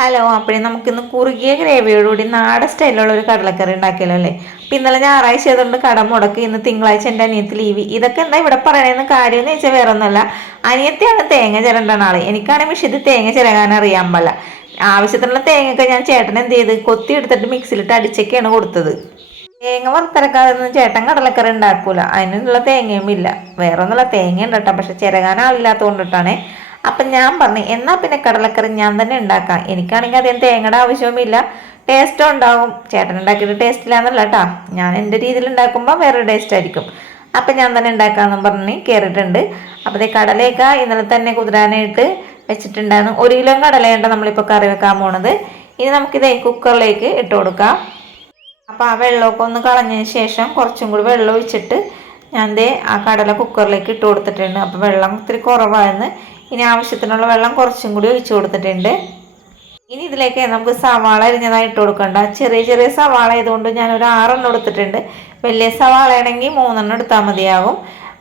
Hello, അപ്പോഴേ നമുക്കിന്ന് കുറുകിയ ഗ്രേവിയോടുകൂടി നാടൻ സ്റ്റൈലിലുള്ള ഒരു കടലക്കറി ഉണ്ടാക്കിയല്ലോ അല്ലേ. അപ്പം ഇന്നലെ ഞായറാഴ്ച ആയതുകൊണ്ട് കട മുടക്കി, ഇന്ന് തിങ്കളാഴ്ച എൻ്റെ അനിയത്തി ലീവ്. ഇതൊക്കെ എന്താ ഇവിടെ പറയണതെന്ന് കാര്യം എന്ന് വെച്ചാൽ വേറെ ഒന്നുമല്ല, അനിയത്തിയാണ് തേങ്ങ ചിരണ്ടാണ് ആള്. എനിക്കാണെങ്കിൽ വിഷയത്തിൽ തേങ്ങ ചിരകാൻ അറിയാൻ പാടില്ല. ആവശ്യത്തിനുള്ള തേങ്ങയൊക്കെ ഞാൻ ചേട്ടൻ എന്ത് ചെയ്ത് കൊത്തി എടുത്തിട്ട് മിക്സിയിലിട്ട് അടിച്ചൊക്കെയാണ് കൊടുത്തത്. തേങ്ങ വറുത്തരക്കാതൊന്നും ചേട്ടൻ കടലക്കറി ഉണ്ടാക്കൂല, അതിനുള്ള തേങ്ങയും ഇല്ല. വേറെ ഒന്നുമില്ല, തേങ്ങ ഉണ്ട് കേട്ടോ, പക്ഷെ ചിരകാൻ ആളില്ലാത്തത് കൊണ്ടിട്ടാണ്. അപ്പം ഞാൻ പറഞ്ഞു എന്നാൽ പിന്നെ കടലക്കറി ഞാൻ തന്നെ ഉണ്ടാക്കാം. എനിക്കാണെങ്കിൽ അധികം തേങ്ങയുടെ ആവശ്യവുമില്ല, ടേസ്റ്റും ഉണ്ടാവും. ചേട്ടൻ ഉണ്ടാക്കിയിട്ട് ടേസ്റ്റ് ഇല്ലാന്നല്ല കേട്ടോ, ഞാൻ എൻ്റെ രീതിയിൽ ഉണ്ടാക്കുമ്പോൾ വേറൊരു ടേസ്റ്റ് ആയിരിക്കും. അപ്പം ഞാൻ തന്നെ ഉണ്ടാക്കാമെന്നും പറഞ്ഞ് കയറിയിട്ടുണ്ട്. അപ്പോൾ ഈ കടലയൊക്കെ ഇന്നലെ തന്നെ കുതിരാനായിട്ട് വെച്ചിട്ടുണ്ടായിരുന്നു. 1 കിലോ കടലയുണ്ട് നമ്മളിപ്പോൾ കറി വെക്കാൻ പോണത്. ഇനി നമുക്കിത് കുക്കറിലേക്ക് ഇട്ട് കൊടുക്കാം. അപ്പോൾ ആ വെള്ളമൊക്കെ ഒന്ന് കളഞ്ഞതിന് ശേഷം കുറച്ചും കൂടി വെള്ളം ഒഴിച്ചിട്ട് ഞാൻ ആ കടല കുക്കറിലേക്ക് ഇട്ട് കൊടുത്തിട്ടുണ്ട്. അപ്പോൾ വെള്ളം ഇത്തിരി കുറവായിരുന്നു. ഇനി ആവശ്യത്തിനുള്ള വെള്ളം കുറച്ചും കൂടി ഒഴിച്ചു കൊടുത്തിട്ടുണ്ട്. ഇനി ഇതിലേക്ക് നമുക്ക് സവാള അരിഞ്ഞതായി ഇട്ട് കൊടുക്കണ്ട. ചെറിയ ചെറിയ സവാള ആയതുകൊണ്ട് ഞാനൊരു 6 എണ്ണം എടുത്തിട്ടുണ്ട്. വലിയ സവാള ആണെങ്കിൽ 3 എണ്ണം എടുത്താൽ മതിയാകും.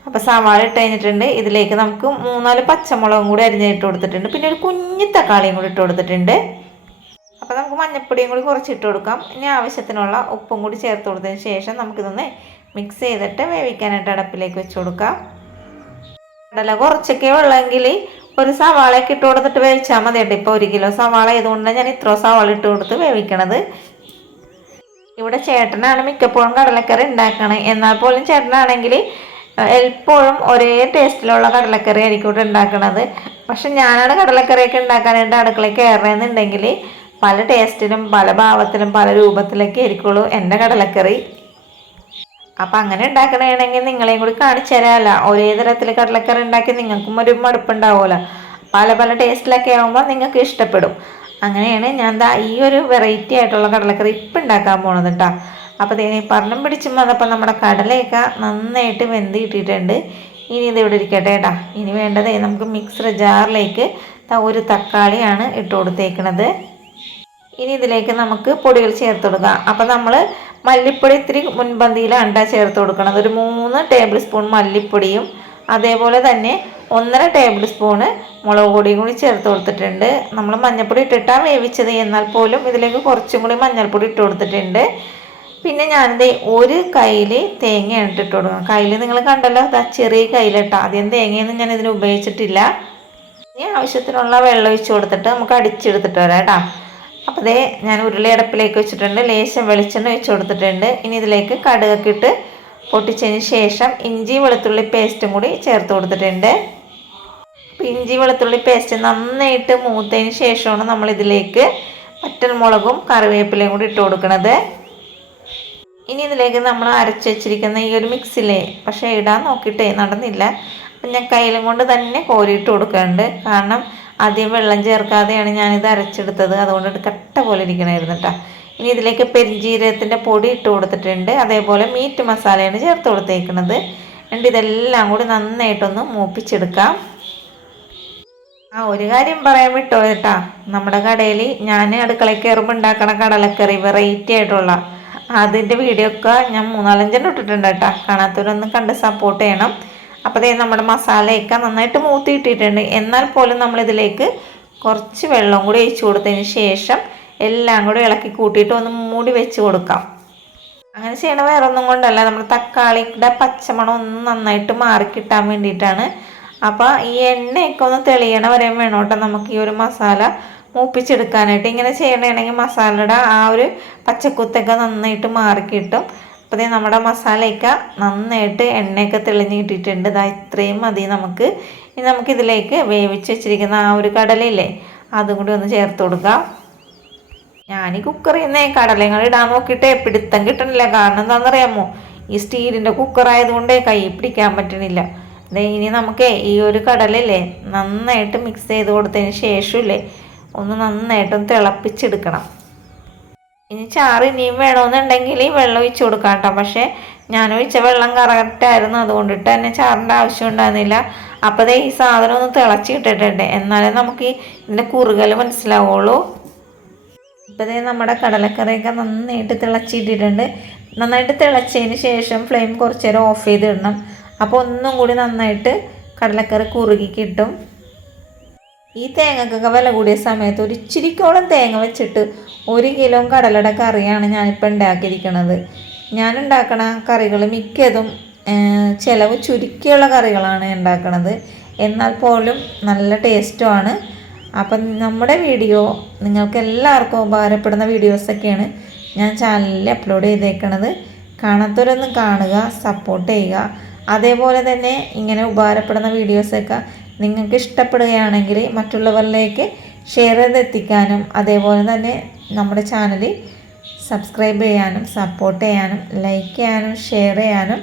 അപ്പോൾ സവാള ഇട്ട് കഴിഞ്ഞിട്ടുണ്ട്. ഇതിലേക്ക് നമുക്ക് 3-4 പച്ചമുളകും കൂടി അരിഞ്ഞിട്ട് കൊടുത്തിട്ടുണ്ട്. പിന്നെ ഒരു കുഞ്ഞു തക്കാളിയും കൂടി ഇട്ട് കൊടുത്തിട്ടുണ്ട്. അപ്പോൾ നമുക്ക് മഞ്ഞൾപ്പൊടിയും കൂടി കുറച്ച് ഇട്ട് കൊടുക്കാം. ഇനി ആവശ്യത്തിനുള്ള ഉപ്പും കൂടി ചേർത്ത് കൊടുത്തതിന് ശേഷം നമുക്കിതൊന്ന് മിക്സ് ചെയ്തിട്ട് വേവിക്കാനായിട്ട് അടപ്പിലേക്ക് വെച്ച് കൊടുക്കാം. കടല കുറച്ചൊക്കെ ഉള്ളെങ്കിൽ ഒരു സവാളയൊക്കെ ഇട്ട് കൊടുത്തിട്ട് വേവിച്ചാൽ മതി കേട്ടോ. ഇപ്പോൾ 1 കിലോ സവാള ആയതുകൊണ്ട് ഞാൻ ഇത്ര സവാള ഇട്ട് കൊടുത്ത് വേവിക്കണത്. ഇവിടെ ചേട്ടനാണ് മിക്കപ്പോഴും കടലക്കറി ഉണ്ടാക്കണത്. എന്നാൽ പോലും ചേട്ടനാണെങ്കിൽ എപ്പോഴും ഒരേ ടേസ്റ്റിലുള്ള കടലക്കറി ആയിരിക്കും ഇവിടെ ഉണ്ടാക്കണത്. പക്ഷെ ഞാനാണ് കടലക്കറിയൊക്കെ ഉണ്ടാക്കാനായിട്ട് അടുക്കളയിൽ കയറുന്നതെന്നുണ്ടെങ്കിൽ പല ടേസ്റ്റിലും പല ഭാവത്തിലും പല രൂപത്തിലൊക്കെ ആയിരിക്കുള്ളൂ എൻ്റെ കടലക്കറി. അപ്പം അങ്ങനെ ഉണ്ടാക്കണമെങ്കിൽ നിങ്ങളെയും കൂടി കാണിച്ചു തരാമല്ല. ഒരേ തരത്തിൽ കടലക്കറി ഉണ്ടാക്കി നിങ്ങൾക്കും ഒരു മടുപ്പുണ്ടാവുമല്ലോ. പല പല ടേസ്റ്റിലൊക്കെ ആകുമ്പോൾ നിങ്ങൾക്ക് ഇഷ്ടപ്പെടും. അങ്ങനെയാണ് ഞാൻ ഈ ഒരു വെറൈറ്റി ആയിട്ടുള്ള കടലക്കറി ഇപ്പം ഉണ്ടാക്കാൻ പോണത് കേട്ടോ. അപ്പോൾ ഇതിനെ പറഞ്ഞും പിടിച്ചും വന്നപ്പോൾ നമ്മുടെ കടലയൊക്കെ നന്നായിട്ട് വെന്ത് കിട്ടിയിട്ടുണ്ട്. ഇനി ഇതിവിടെ ഇരിക്കട്ടെ കേട്ടോ. ഇനി വേണ്ടത് നമുക്ക് മിക്സർ ജാറിലേക്ക് ഒരു തക്കാളിയാണ് ഇട്ട് കൊടുത്തേക്കണത്. ഇനി ഇതിലേക്ക് നമുക്ക് പൊടികൾ ചേർത്ത് കൊടുക്കാം. അപ്പം നമ്മൾ മല്ലിപ്പൊടി ഇത്തിരി മുൻപന്തിയിലാണ് ചേർത്ത് കൊടുക്കുന്നത്. ഒരു 3 ടേബിൾ സ്പൂൺ മല്ലിപ്പൊടിയും അതേപോലെ തന്നെ 1.5 ടേബിൾ സ്പൂണ് മുളക് പൊടിയും കൂടി ചേർത്ത് കൊടുത്തിട്ടുണ്ട്. നമ്മൾ മഞ്ഞൾപ്പൊടി ഇട്ടിട്ടാണ് വേവിച്ചത്, എന്നാൽ പോലും ഇതിലേക്ക് കുറച്ചും കൂടി മഞ്ഞൾപ്പൊടി ഇട്ട് കൊടുത്തിട്ടുണ്ട്. പിന്നെ ഞാനിത് ഒരു കയ്യിൽ തേങ്ങയാണ് ഇട്ട് കൊടുക്കണം. കയ്യിൽ നിങ്ങൾ കണ്ടല്ലോ, ചെറിയ കയ്യിലിട്ടാൽ ആദ്യം തേങ്ങയൊന്നും ഞാൻ ഇതിന് ഉപയോഗിച്ചിട്ടില്ല. ഇനി ആവശ്യത്തിനുള്ള വെള്ളം ഒഴിച്ച് കൊടുത്തിട്ട് നമുക്ക് അടിച്ചെടുത്തിട്ട് വരാം കേട്ടോ. അപ്പോൾ ദേ ഞാൻ ഉരുളി അടപ്പിലേക്ക് വെച്ചിട്ടുണ്ട്. ലേശം വെളിച്ചെണ്ണ ഒഴിച്ച് കൊടുത്തിട്ടുണ്ട്. ഇനി ഇതിലേക്ക് കടുകൊക്കെ ഇട്ട് പൊട്ടിച്ചതിന് ശേഷം ഇഞ്ചി വെളുത്തുള്ളി പേസ്റ്റും കൂടി ചേർത്ത് കൊടുത്തിട്ടുണ്ട്. അപ്പോൾ ഇഞ്ചി വെളുത്തുള്ളി പേസ്റ്റ് നന്നായിട്ട് മൂത്തതിന് ശേഷമാണ് നമ്മളിതിലേക്ക് വറ്റൽമുളകും കറിവേപ്പിലയും കൂടി ഇട്ട് കൊടുക്കുന്നത്. ഇനി ഇതിലേക്ക് നമ്മൾ അരച്ച് വെച്ചിരിക്കുന്ന ഈ ഒരു മിക്സിലേ പക്ഷേ ഇടാൻ നോക്കിയിട്ടേ നടന്നില്ല. അപ്പം ഞാൻ കയ്യിലും കൊണ്ട് തന്നെ കോരിയിട്ട് കൊടുക്കുന്നുണ്ട്. കാരണം ആദ്യം വെള്ളം ചേർക്കാതെയാണ് ഞാനിത് അരച്ചെടുത്തത്, അതുകൊണ്ട് കട്ട പോലെ ഇരിക്കണമായിരുന്നു കേട്ടോ. ഇനി ഇതിലേക്ക് പെരിഞ്ജീരകത്തിൻ്റെ പൊടി ഇട്ട് കൊടുത്തിട്ടുണ്ട്. അതേപോലെ മീറ്റ് മസാലയാണ് ചേർത്ത് കൊടുത്തേക്കുന്നത്. എന്നിട്ട് ഇതെല്ലാം കൂടി നന്നായിട്ടൊന്ന് മൂപ്പിച്ചെടുക്കാം. ഒരു കാര്യം പറയാൻ വിട്ടോ കേട്ടാ, നമ്മുടെ കടയിൽ ഞാൻ അടുക്കളയിൽ കയറുമ്പോൾ ഉണ്ടാക്കണ കടലക്കറി വെറൈറ്റി ആയിട്ടുള്ള അതിൻ്റെ വീഡിയോ ഒക്കെ ഞാൻ 3-4 ഇട്ടിട്ടുണ്ട് കേട്ടോ. കാണാത്തവരൊന്ന് കണ്ട് സപ്പോർട്ട് ചെയ്യണം. അപ്പോൾ അതേ നമ്മുടെ മസാലയൊക്കെ നന്നായിട്ട് മൂത്തി ഇട്ടിട്ടുണ്ട്. എന്നാൽ പോലും നമ്മളിതിലേക്ക് കുറച്ച് വെള്ളം കൂടി ഒഴിച്ച് കൊടുത്തതിന് ശേഷം എല്ലാം കൂടി ഇളക്കി കൂട്ടിയിട്ട് ഒന്ന് മൂടി വെച്ച് കൊടുക്കാം. അങ്ങനെ ചെയ്യണ വേറെ ഒന്നും കൊണ്ടല്ല, നമ്മൾ തക്കാളിയുടെ പച്ചമണം ഒന്ന് നന്നായിട്ട് മാറിക്കിട്ടാൻ വേണ്ടിയിട്ടാണ്. അപ്പോൾ ഈ എണ്ണയൊക്കെ ഒന്ന് തെളിയണ വരെ വേണം കേട്ടോ നമുക്ക് ഈ ഒരു മസാല മൂപ്പിച്ചെടുക്കാനായിട്ട്. ഇങ്ങനെ ചെയ്യണമെങ്കിൽ മസാലയുടെ ആ ഒരു പച്ചക്കുത്തൊക്കെ നന്നായിട്ട് മാറിക്കിട്ടും. അപ്പോൾ നമ്മുടെ മസാലയൊക്കെ നന്നായിട്ട് എണ്ണയൊക്കെ തെളിഞ്ഞ് കിട്ടിയിട്ടുണ്ട്. ഇത്രയും മതി നമുക്ക്. ഇനി നമുക്കിതിലേക്ക് വേവിച്ച് വെച്ചിരിക്കുന്ന ആ ഒരു കടലയില്ലേ അതും കൂടി ഒന്ന് ചേർത്ത് കൊടുക്കാം. ഞാൻ ഈ കുക്കറിൽ നിന്ന് കടലങ്ങൾ ഇടാൻ നോക്കിയിട്ട് പിടുത്തം കിട്ടണില്ല. കാരണം എന്താണെന്നറിയാമോ, ഈ സ്റ്റീലിൻ്റെ കുക്കറായതുകൊണ്ട് കൈ പിടിക്കാൻ പറ്റണില്ല. ഇനി നമുക്ക് ഈ ഒരു കടലയില്ലേ നന്നായിട്ട് മിക്സ് ചെയ്ത് കൊടുത്തതിന് ശേഷമില്ലേ ഒന്ന് നന്നായിട്ടൊന്ന് തിളപ്പിച്ചെടുക്കണം. ഇനി ചാറ് ഇനിയും വേണമെന്നുണ്ടെങ്കിൽ വെള്ളം ഒഴിച്ച് കൊടുക്കാം കേട്ടോ. പക്ഷേ ഞാൻ ഒഴിച്ച വെള്ളം കറക്റ്റായിരുന്നു, അതുകൊണ്ടിട്ട് തന്നെ ചാറിൻ്റെ ആവശ്യം ഉണ്ടായിരുന്നില്ല. അപ്പോൾ ഈ സാധനം ഒന്ന് തിളച്ച് കിട്ടിയിട്ടുണ്ട്, എന്നാലേ നമുക്ക് ഇതിൻ്റെ കുറുകൽ മനസ്സിലാവുള്ളൂ. ഇപ്പോൾ നമ്മുടെ കടലക്കറിയൊക്കെ നന്നായിട്ട് തിളച്ചിട്ടിട്ടുണ്ട്. നന്നായിട്ട് തിളച്ചതിന് ശേഷം ഫ്ലെയിം കുറച്ച് നേരം ഓഫ് ചെയ്തിടണം. അപ്പോൾ ഒന്നും കൂടി നന്നായിട്ട് കടലക്കറി കുറുകി കിട്ടും. ഈ തേങ്ങക്കൊക്കെ വില കൂടിയ സമയത്ത് ഒരു ഇച്ചിരിക്കോളം തേങ്ങ വെച്ചിട്ട് 1 കിലോ കടലയുടെ കറിയാണ് ഞാനിപ്പോൾ ഉണ്ടാക്കിയിരിക്കുന്നത്. ഞാൻ ഉണ്ടാക്കണ കറികൾ മിക്കതും ചിലവ് ചുരുക്കിയുള്ള കറികളാണ് ഉണ്ടാക്കണത്, എന്നാൽ പോലും നല്ല ടേസ്റ്റുമാണ്. അപ്പം നമ്മുടെ വീഡിയോ നിങ്ങൾക്ക് എല്ലാവർക്കും ഉപകാരപ്പെടുന്ന വീഡിയോസൊക്കെയാണ് ഞാൻ ചാനലിൽ അപ്ലോഡ് ചെയ്തേക്കണത്. കാണാത്തവരൊന്നും കാണുക, സപ്പോർട്ട് ചെയ്യുക. അതേപോലെ തന്നെ ഇങ്ങനെ ഉപകാരപ്പെടുന്ന വീഡിയോസൊക്കെ നിങ്ങൾക്ക് ഇഷ്ടപ്പെടുകയാണെങ്കിൽ മറ്റുള്ളവരിലേക്ക് ഷെയർ ചെയ്തെത്തിക്കാനും, അതേപോലെ തന്നെ നമ്മുടെ ചാനൽ സബ്സ്ക്രൈബ് ചെയ്യാനും സപ്പോർട്ട് ചെയ്യാനും ലൈക്ക് ചെയ്യാനും ഷെയർ ചെയ്യാനും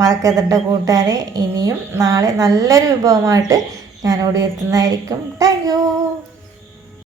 മറക്കരുത് കൂട്ടുകാരെ. ഇനിയും നാളെ നല്ലൊരു വിഭവമായിട്ട് ഞാൻ ഓടി എത്തുന്നതായിരിക്കും. Thank you.